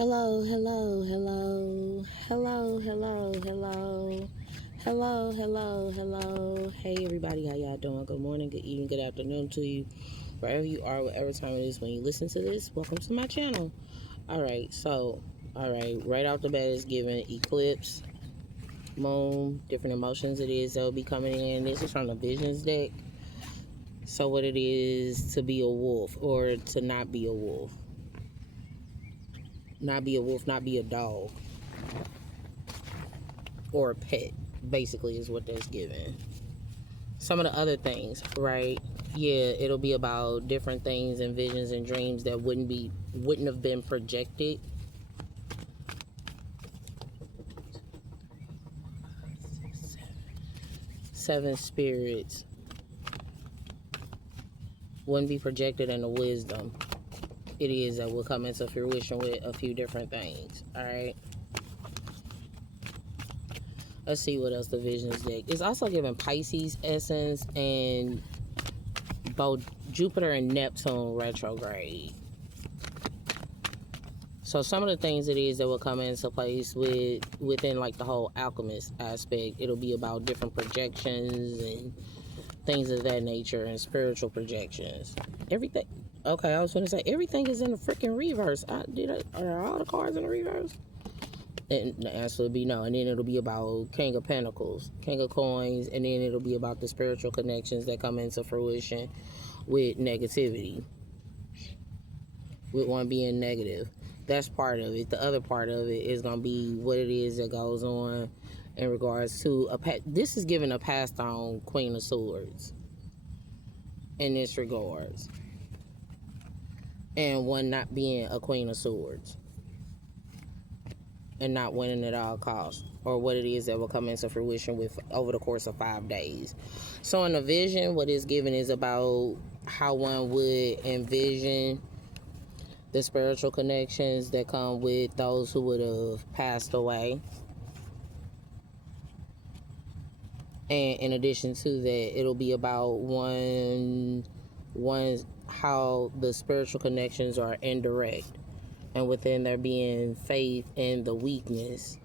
Hello, hello, hello, hello, hello, hello, hello, hello, hello. Hey everybody, how y'all doing? Good morning, good evening, good afternoon to you. Wherever you are, whatever time it is when you listen to this, welcome to my channel. Alright, right off the bat is giving eclipse, moon, different emotions it is that will be coming in. This is from the visions deck. So what it is to be a wolf or to not be a wolf. Not be a wolf, not be a dog. Or a pet, basically, is what that's given. Some of the other things, right? Yeah, it'll be about different things and visions and dreams that wouldn't have been projected. Seven spirits wouldn't be projected in the wisdom. It is that will come into fruition with a few different things. All right. Let's see what else the visions deck. It's also giving Pisces essence and both Jupiter and Neptune retrograde. So some of the things it is that will come into place within like the whole alchemist aspect, it'll be about different projections and things of that nature and spiritual projections. Everything. Okay, I was going to say everything is in the freaking reverse. Are all the cards in the reverse? And the answer would be no. And then it'll be about King of Pentacles, King of Coins, and then it'll be about the spiritual connections that come into fruition with negativity, with one being negative. That's part of it. The other part of it is going to be what it is that goes on in regards to this is given a passed on Queen of Swords in this regards, and one not being a Queen of Swords and not winning at all costs, or what it is that will come into fruition with over the course of 5 days. So in the vision, what is given is about how one would envision the spiritual connections that come with those who would have passed away. And in addition to that, it'll be about one how the spiritual connections are indirect, and within there being faith and the weakness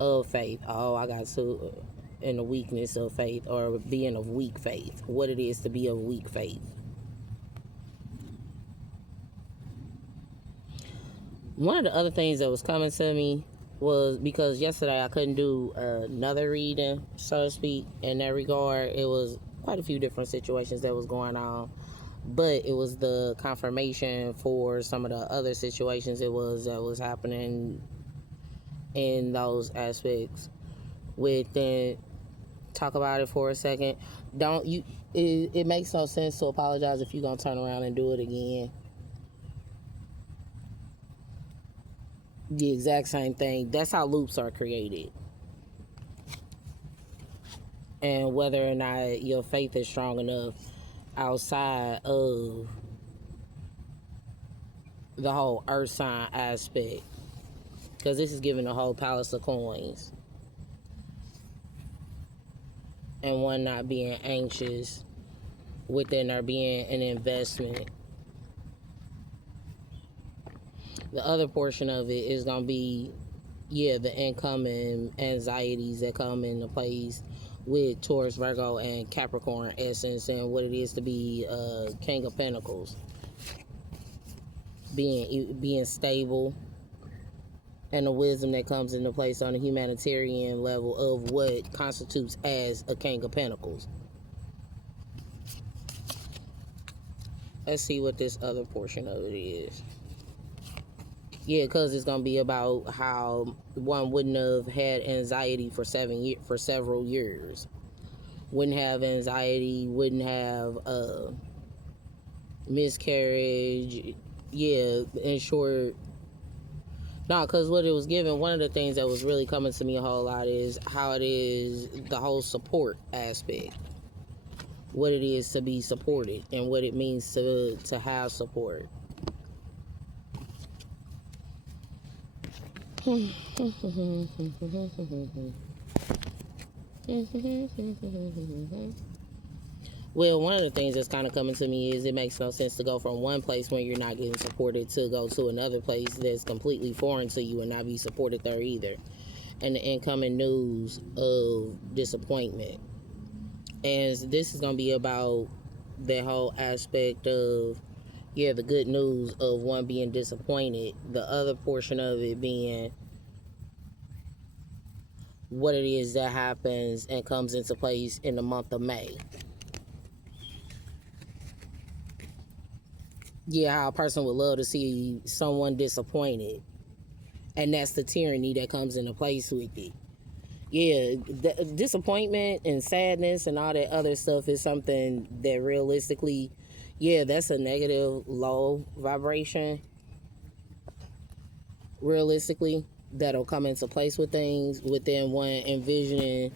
of faith. Oh, I got to in the weakness of faith, or being of weak faith. What it is to be of weak faith. One of the other things that was coming to me was because yesterday I couldn't do another reading, so to speak. In that regard, it was quite a few different situations that was going on, but it was the confirmation for some of the other situations that was happening in those aspects. With then talk about it for a second. Don't you? It makes no sense to apologize if you're gonna turn around and do it again. The exact same thing. That's how loops are created. And whether or not your faith is strong enough outside of the whole earth sign aspect. Because this is giving the whole palace of coins. And one not being anxious within there being an investment. The other portion of it is going to be, yeah, the incoming anxieties that come into place with Taurus, Virgo, and Capricorn essence, and what it is to be King of Pentacles. Being stable, and the wisdom that comes into place on a humanitarian level of what constitutes as a King of Pentacles. Let's see what this other portion of it is. Yeah, because it's gonna be about how one wouldn't have had anxiety for several years. Wouldn't have anxiety. Wouldn't have miscarriage. Yeah, in short. No, because what it was given, one of the things that was really coming to me a whole lot is how it is the whole support aspect. What it is to be supported and what it means to have support. Well, one of the things that's kind of coming to me is it makes no sense to go from one place when you're not getting supported to go to another place that's completely foreign to you and not be supported there either. And the incoming news of disappointment. And this is going to be about that whole aspect of, yeah, the good news of one being disappointed, the other portion of it being what it is that happens and comes into place in the month of May. Yeah, how a person would love to see someone disappointed, and that's the tyranny that comes into place with it. Yeah, disappointment and sadness and all that other stuff is something that realistically, yeah, that's a negative, low vibration. Realistically, that'll come into place with things within one envisioning.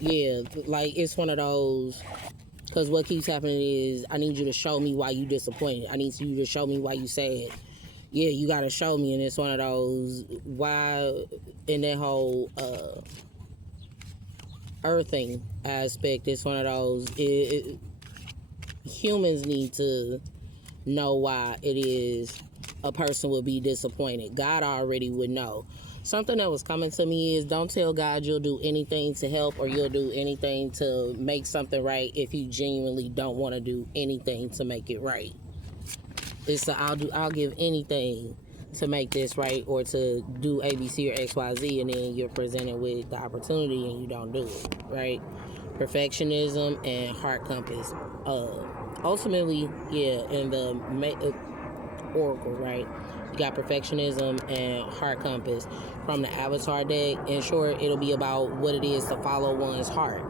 Yeah, like it's one of those. Because what keeps happening is, I need you to show me why you disappointed. I need you to show me why you sad. Yeah, you got to show me. And it's one of those, why in that whole earthing aspect, it's one of those, humans need to know why it is a person would be disappointed. God already would know. Something that was coming to me is, don't tell God you'll do anything to help or you'll do anything to make something right if you genuinely don't want to do anything to make it right. It's a, I'll give anything to make this right or to do ABC or XYZ, and then you're presented with the opportunity and you don't do it, right? Perfectionism and heart compass. Ultimately, yeah, in the oracle, right? You got perfectionism and heart compass from the avatar deck. In short, it'll be about what it is to follow one's heart.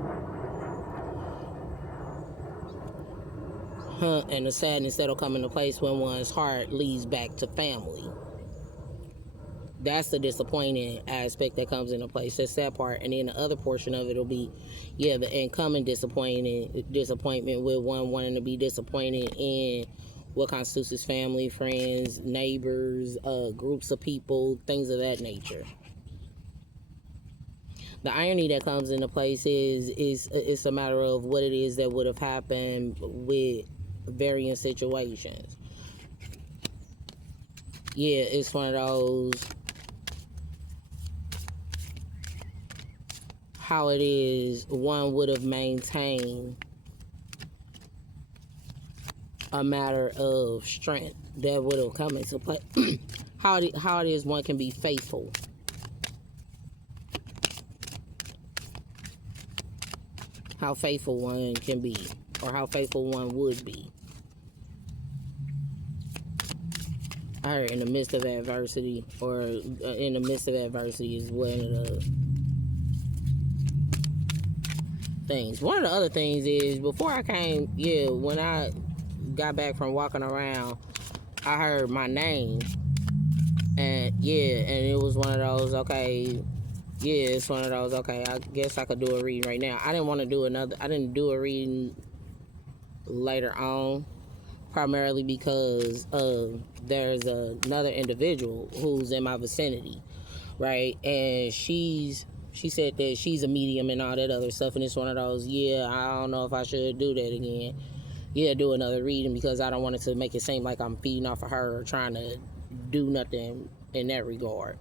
And the sadness that'll come into place when one's heart leads back to family. That's the disappointing aspect that comes into place. That's that part. And then the other portion of it will be, yeah, the incoming disappointment with one wanting to be disappointed in what constitutes his family, friends, neighbors, groups of people, things of that nature. The irony that comes into place is it's a matter of what it is that would have happened with varying situations. Yeah, it's one of those, how it is one would have maintained a matter of strength that would have come into play. how it is one can be faithful. How faithful one can be, or how faithful one would be. I heard in the midst of adversity, or in the midst of adversity is one of the things. One of the other things is, before I came, yeah, when I got back from walking around, I heard my name, and yeah, and it was one of those, okay, yeah, it's one of those, okay, I guess I could do a reading right now. I didn't do a reading later on, primarily because there's another individual who's in my vicinity, right? And she said that she's a medium and all that other stuff, and it's one of those, yeah, I don't know if I should do that again. Yeah, do another reading, because I don't want it to make it seem like I'm feeding off of her or trying to do nothing in that regard.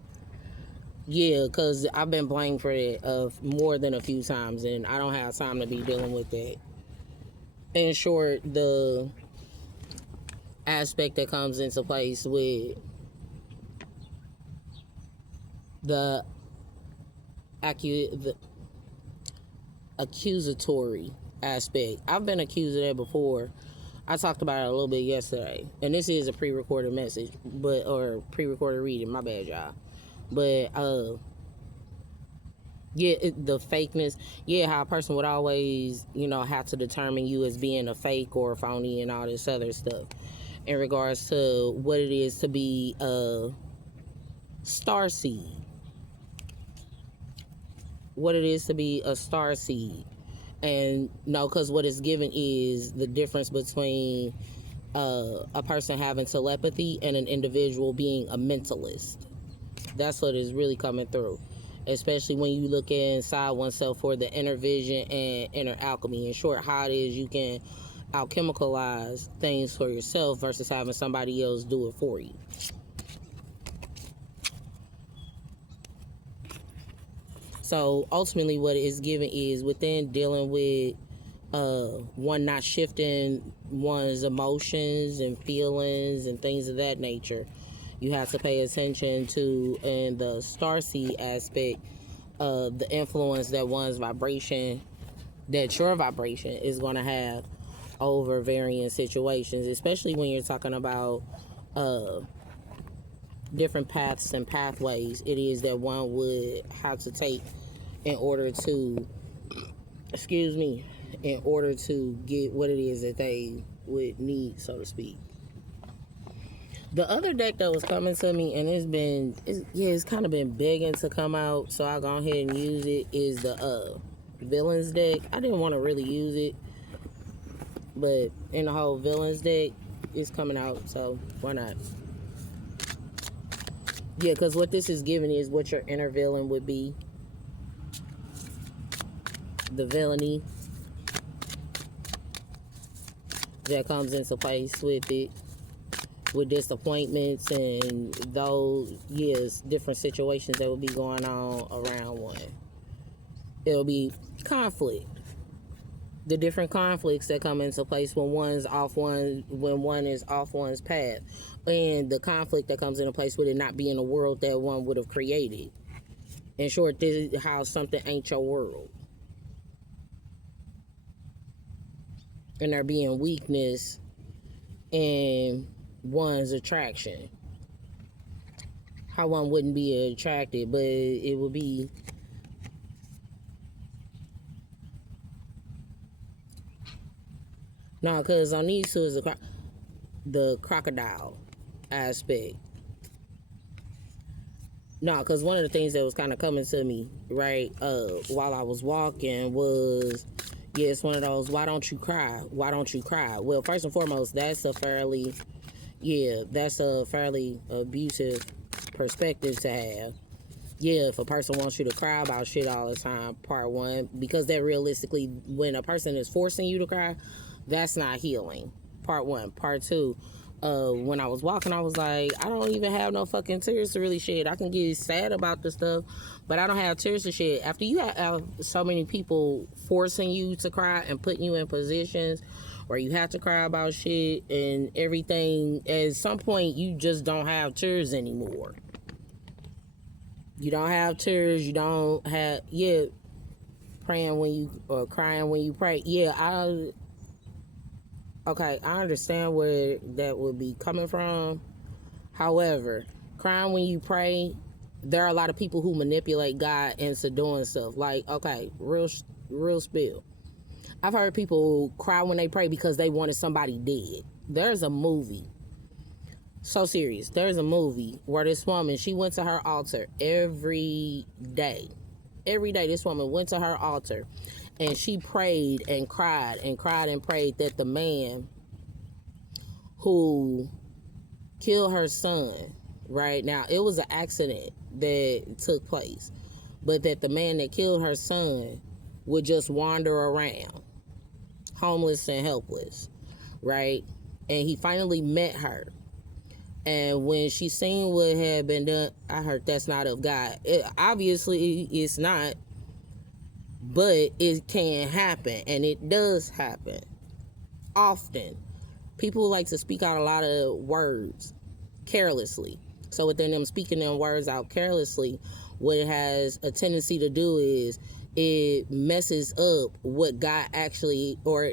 Yeah, because I've been blamed for it more than a few times, and I don't have time to be dealing with that. In short, the aspect that comes into place with the accusatory aspect. I've been accused of that before. I talked about it a little bit yesterday, and this is a pre-recorded message, or pre-recorded reading. My bad, y'all. But yeah, the fakeness. Yeah, how a person would always, have to determine you as being a fake or a phony and all this other stuff, in regards to what it is to be a star seed. What it is to be a star seed. And no, because what it's given is the difference between a person having telepathy and an individual being a mentalist. That's what is really coming through. especially when you look inside oneself for the inner vision and inner alchemy. In short, how it is you can alchemicalize things for yourself versus having somebody else do it for you. So ultimately what it's given is within dealing with one not shifting one's emotions and feelings and things of that nature, you have to pay attention to in the starseed aspect of the influence that one's vibration, that your vibration is going to have over varying situations, especially when you're talking about uh, different paths and pathways it is that one would have to take in order to, excuse me, in order to get what it is that they would need, so to speak. The other deck that was coming to me, and it's kind of been begging to come out, so I'll go ahead and use it, is the Villains deck. I didn't want to really use it, but in the whole Villains deck, it's coming out, so why not? Yeah, because what this is giving is what your inner villain would be. The villainy that comes into place with it, with disappointments and those, yes, different situations that will be going on around one. It'll be conflict. The different conflicts that come into place when one is off one's path, and the conflict that comes into place with it not being a world that one would have created. In short, this is how something ain't your world, and there being weakness in one's attraction. How one wouldn't be attracted, but it would be no, because on these two is the crocodile aspect. No, because one of the things that was kind of coming to me, right, while I was walking was, yeah, it's one of those, why don't you cry? Why don't you cry? Well, first and foremost, that's a fairly abusive perspective to have. Yeah, if a person wants you to cry about shit all the time, part one, because that realistically, when a person is forcing you to cry, that's not healing. Part one. Part two, when I was walking, I was like, I don't even have no fucking tears to really shed. I can get sad about the stuff, but I don't have tears to shed. After you have so many people forcing you to cry and putting you in positions where you have to cry about shit and everything, at some point, you just don't have tears anymore. You don't have tears. You don't have, yeah, praying when you, or crying when you pray. Yeah, okay, I understand where that would be coming from. However, crying when you pray, there are a lot of people who manipulate God into doing stuff. Like, okay, real spill. I've heard people cry when they pray because they wanted somebody dead. There's a movie. So serious. There's a movie where this woman, she went to her altar every day. Every day this woman went to her altar and she prayed and cried and cried and prayed that the man who killed her son, right? Now, it was an accident that took place, but that the man that killed her son would just wander around, homeless and helpless, right? And he finally met her. And when she seen what had been done, I heard that's not of God. Obviously, it's not, but it can happen, and it does happen often. People like to speak out a lot of words carelessly. So within them speaking them words out carelessly, what it has a tendency to do is it messes up what God actually, or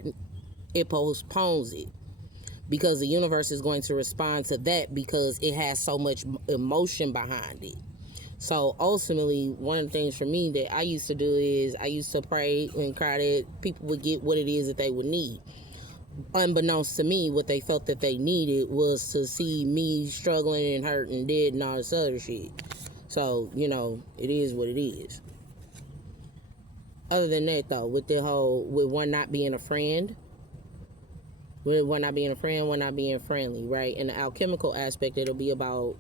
it postpones it, because the universe is going to respond to that because it has so much emotion behind it. So ultimately, one of the things for me that I used to do is I used to pray and cry that people would get what it is that they would need. Unbeknownst to me, what they felt that they needed was to see me struggling and hurting and dead and all this other shit. So, it is what it is. Other than that, though, with one not being a friend, one not being a friend, one not being friendly, right? In the alchemical aspect, it'll be about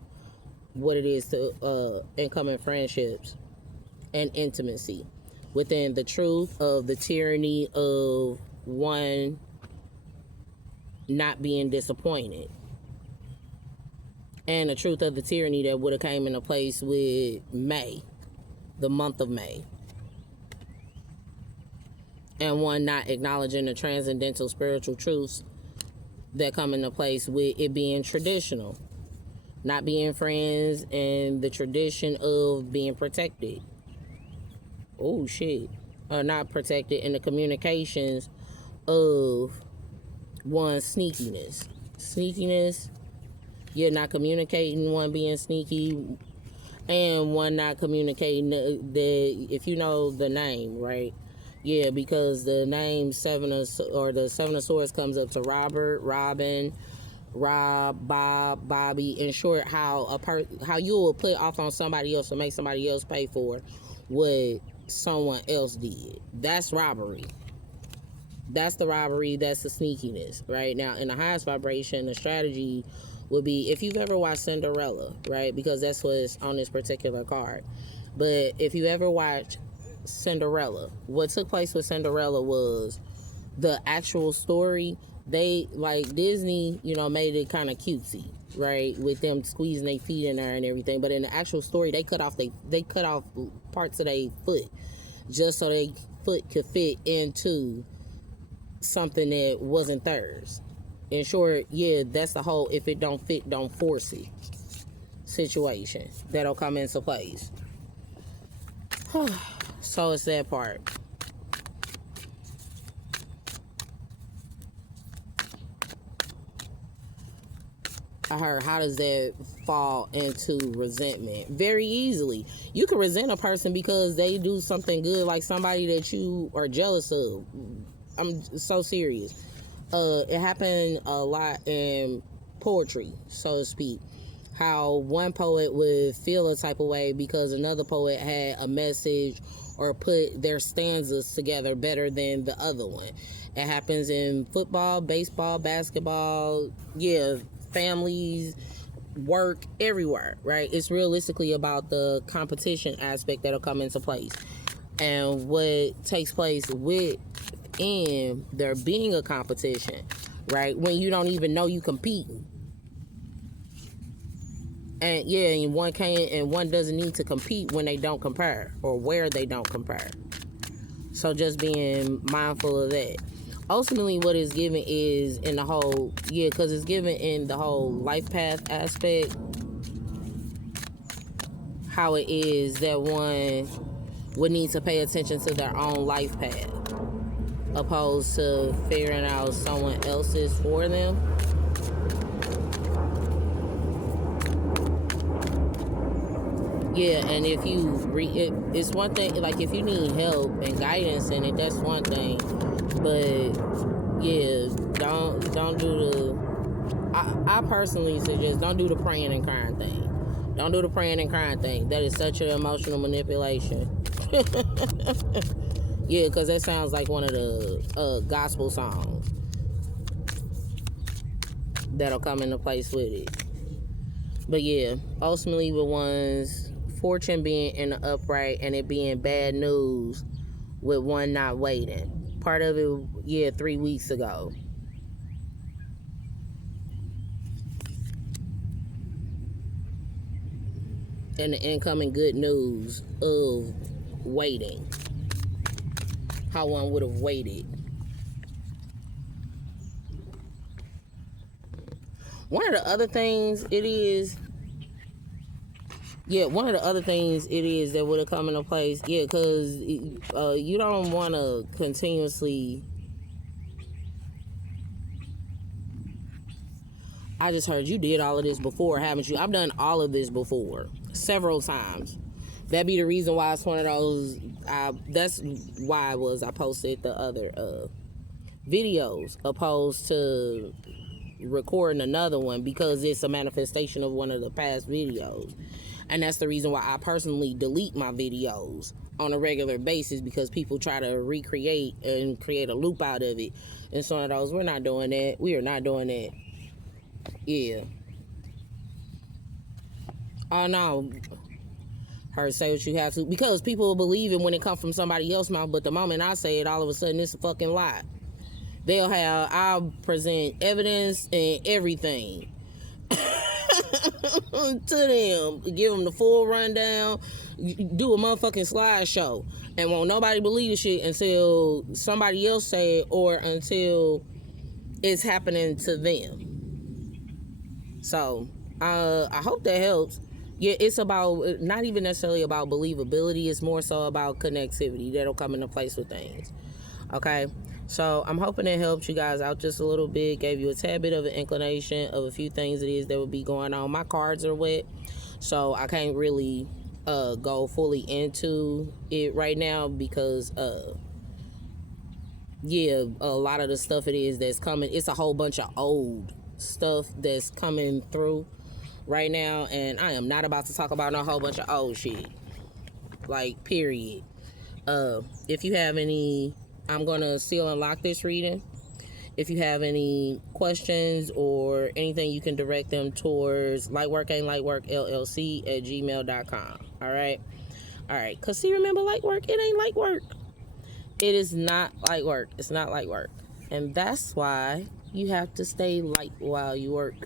what it is to incoming friendships. and intimacy, within the truth of the tyranny of one not being disappointed, and the truth of the tyranny that would have came into place with May, the month of May, and one not acknowledging the transcendental spiritual truths that come into place with it being traditional, not being friends, and the tradition of being protected. Oh shit. Not protected in the communications of one's sneakiness. You're not communicating, one being sneaky, and one not communicating the if you know the name, right? Yeah, because the name the Seven of Swords comes up to Robert, Robin, Rob, Bob, Bobby. In short, how you will put off on somebody else to make somebody else pay for what someone else did. That's robbery. That's the robbery. That's the sneakiness, right? Now, in the highest vibration, the strategy would be, if you've ever watched Cinderella, right? Because that's what's on this particular card. But if you ever watched Cinderella, what took place with Cinderella was the actual story. They, like Disney, made it kind of cutesy, right, with them squeezing their feet in there and everything. But in the actual story, they cut off parts of their foot just so their foot could fit into something that wasn't theirs. In short, yeah, that's the whole if it don't fit, don't force it situation that'll come into place. So it's that part. I heard, how does that fall into resentment? Very easily. You can resent a person because they do something good, like somebody that you are jealous of. I'm so serious. It happened a lot in poetry, so to speak. How one poet would feel a type of way because another poet had a message or put their stanzas together better than the other one. It happens in football, baseball, basketball, families, work, everywhere, right? It's realistically about the competition aspect that'll come into place. And what takes place within there being a competition, right? When you don't even know you competing. And one can't, and one doesn't need to compete when they don't compare, or where they don't compare. So just being mindful of that. Ultimately, what it's given is in the whole, because it's given in the whole life path aspect, how it is that one would need to pay attention to their own life path, opposed to figuring out someone else's for them. Yeah, and if it's one thing, like if you need help and guidance in it, that's one thing. But yeah, don't do the. I personally suggest don't do the praying and crying thing. Don't do the praying and crying thing. That is such an emotional manipulation. Yeah, because that sounds like one of the gospel songs that'll come into place with it. But yeah, ultimately with one's fortune being in the upright and it being bad news with one not waiting. Part of it, 3 weeks ago. And the incoming good news of waiting. How one would have waited. One of the other things it is that would have come into place, because you don't want to continuously. I just heard you did all of this before, haven't you? I've done all of this before, several times. That'd be the reason why it's one of those. That's why I posted the other videos opposed to recording another one, because it's a manifestation of one of the past videos. And that's the reason why I personally delete my videos on a regular basis, because people try to recreate and create a loop out of it. And so of those, we're not doing that. We are not doing that. Yeah. Oh no. Her say what you have to, because people will believe it when it comes from somebody else's mouth, but the moment I say it, all of a sudden it's a fucking lie. I'll present evidence and everything to them, give them the full rundown, do a motherfucking slideshow, and won't nobody believe the shit until somebody else say it or until it's happening to them. So I hope that helps. Yeah, it's about, not even necessarily about believability, it's more so about connectivity that'll come into place with things. Okay, so I'm hoping it helped you guys out just a little bit, gave you a tad bit of an inclination of a few things it is that would be going on. My cards are wet, so I can't really go fully into it right now because yeah, a lot of the stuff it is that's coming, it's a whole bunch of old stuff that's coming through right now, and I am not about to talk about no whole bunch of old shit, like, period. If you have any, I'm gonna seal and lock this reading. If you have any questions or anything, you can direct them towards lightworkaintlightworkllc@gmail.com. All right, because see, remember, light work, it ain't light work. It is not light work. It's not light work, and that's why you have to stay light while you work.